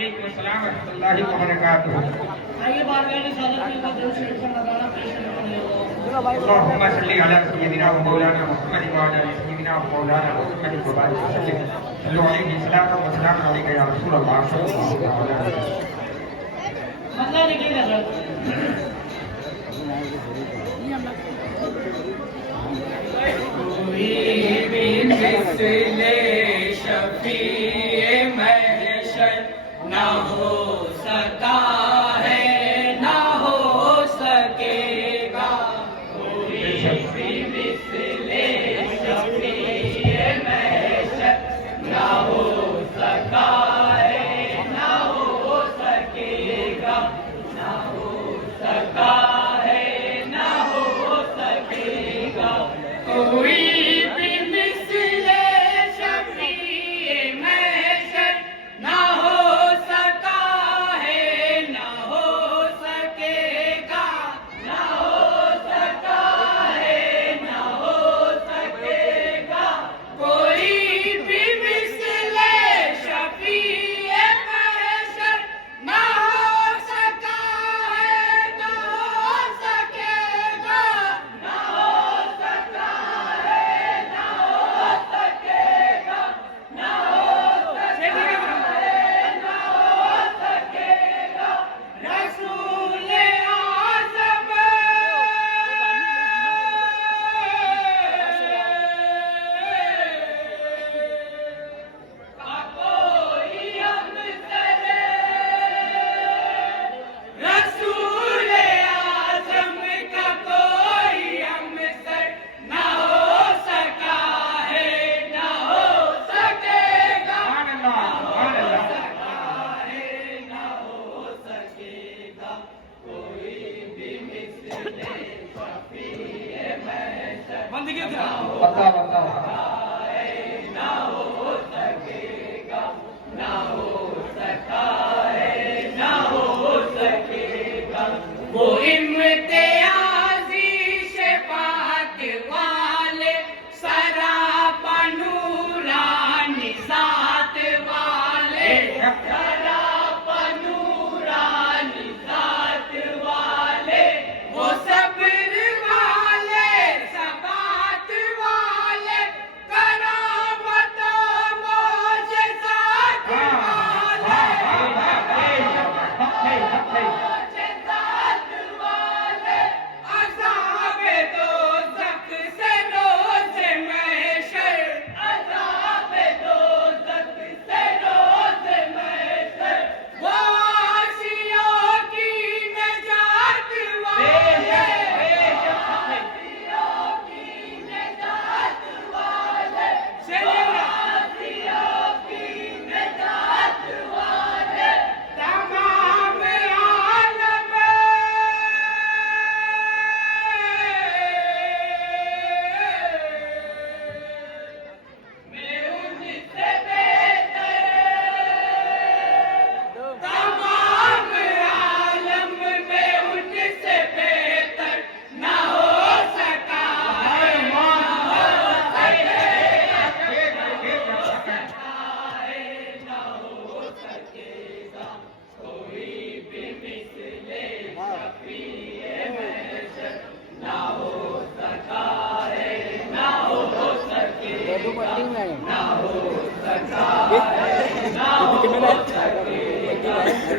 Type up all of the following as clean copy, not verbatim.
वालेकुम अस्सलाम व रहमतुल्लाहि व बरकातुहू। आइए बारगाह में सादत में दरूद शरीफ का नज़ारा पेश करने लगा। अल्लाहुम्मा सल्ली अला सय्यिदिना व मौलाना मुहम्मद व अला सय्यिदिना व मौलाना मुहम्मद व बारिक वसल्लिम। सल्लु अलैहि सल्लल्लाहु व सल्लम अलैका या रसूल अल्लाह सल्लल्लाहु अलैहि वसल्लम। मतलब लिखिएगा सर। कोई भी मिसले शफीए महशर ना हो सका है ना हो सकेगा। कोई भी मिसले शफीए महशर ना हो सका है ना हो सकेगा। ना हो सका है ना हो सकेगा। कोई वो इम्तियाज़ी शफ़ाअत वाले सरापा नूरानी ज़ात वाले सरापा नूरानी ज़ात वाले वो सब्र वाले सबात वाले करामत मोजज़ात वाले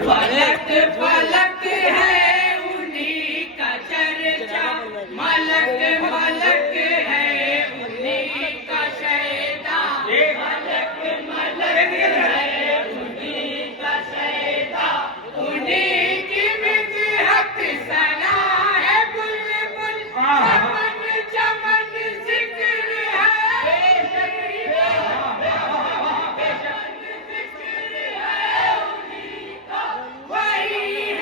फलक फलक है उन्हीं का चर्चा मलक मलक है उन्हीं का शैदा मलक मलक है उन्हीं का शैदा उन्हीं की मिज़हत सना है बुलबुल चमन चमन जिक्र है वही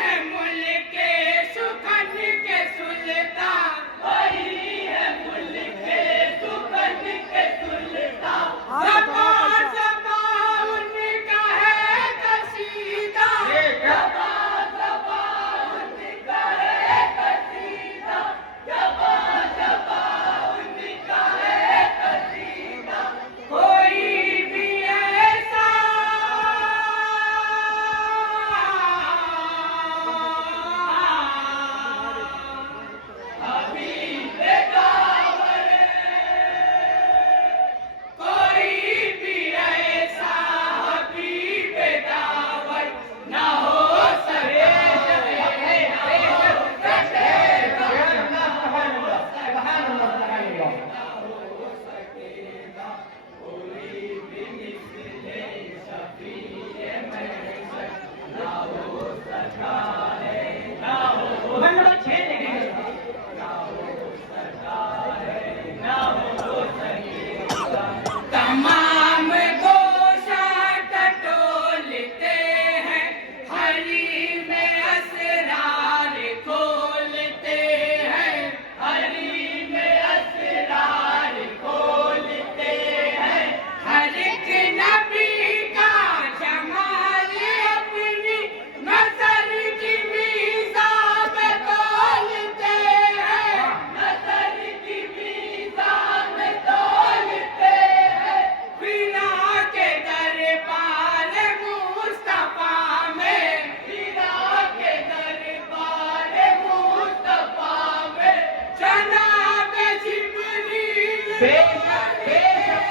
बेशक बेशक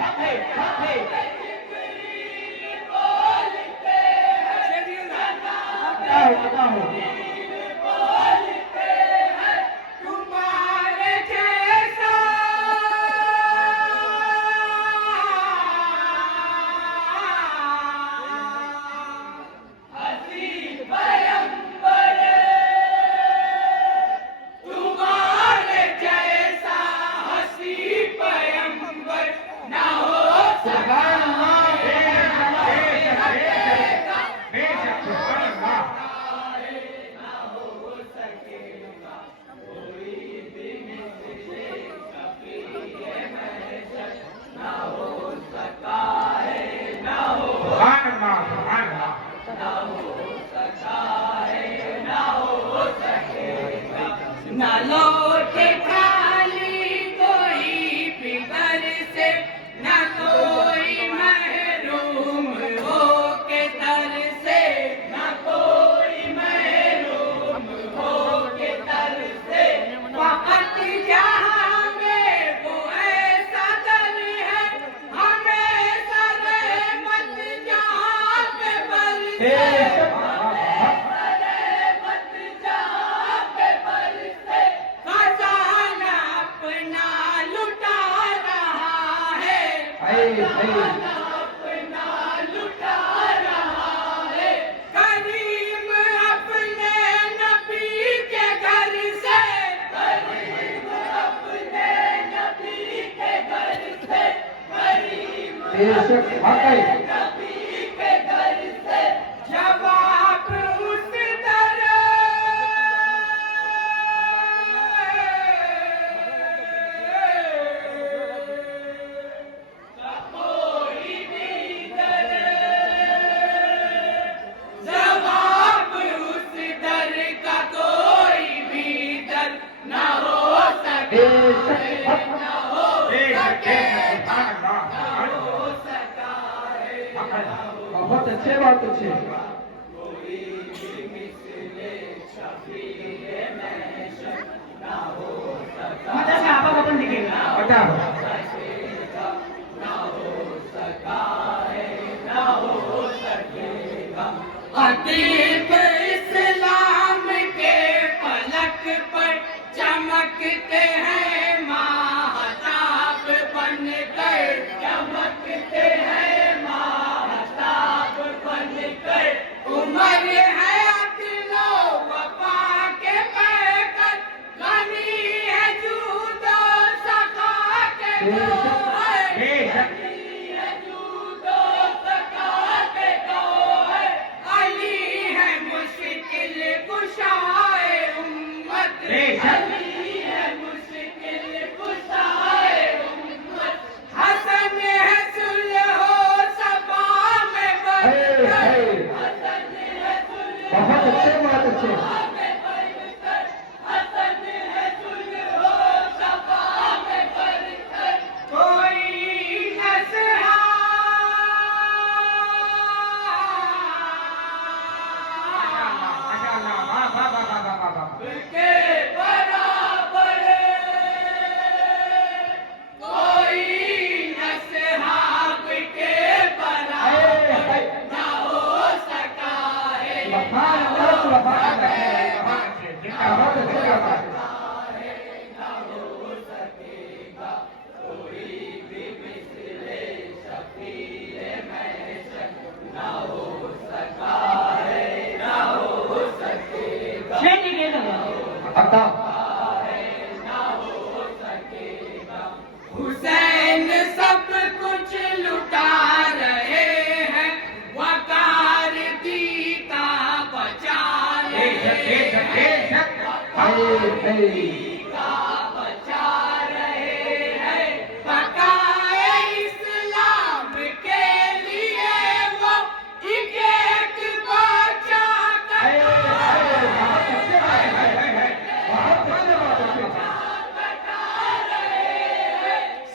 हक है हक है पता हो ना लौटे खाली कोई फिकर से, ना कोई महरूम हो के दर से, ना कोई महरूम हो के दर से। वक़्त जहाँ में वो ऐसा दर है, हमेशा रहमत जहाँ पे बरसे। अपना लुटा रहा है करीम अपने नबी के घर से, करीम अपने नबी के घर से, करीम अपने नबी के घर से। जवाब उस तरह बहुत अच्छे बात अच्छे मतलब आप अपन दिखेगा बता अतीब इस्लाम के फलक पर चमकते हैं माहताब बनकर, चमकते हैं माहताब बनकर। उमर है अदलो वफा के पैकर, गनी है जूदो सखा के गौहर। बहुत अच्छे बहुत अच्छे हुसैन सब कुछ लुटा रहे हैं, वकार दी का बचा रहे हैं, बचा रहे हैं। बकाए इस्लाम के लिए वो एक एक बचा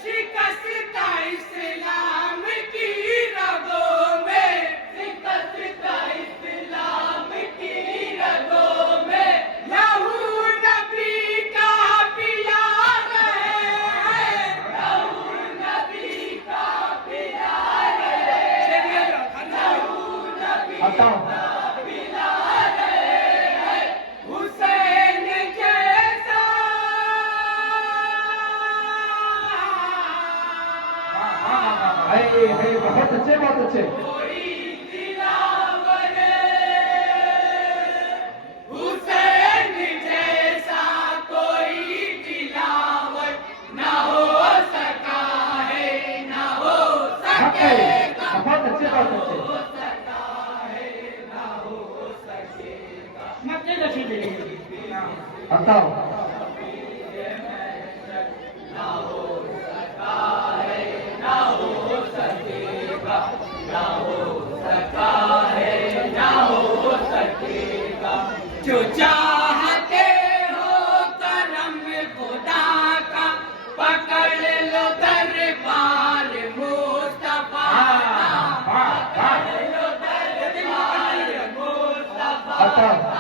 शिकस्ता इस्लाम की रगों में, शिकस्ता इस्लाम की रगों में। लहू नबी का हाय बहुत अच्छे बहुत अच्छे। बहुत अच्छे बहुत अच्छे। मक्के का सीधे बताओ जो चाहते हो करम खुदा का पकड़ लो दरबार मुस्तफा का। बताओ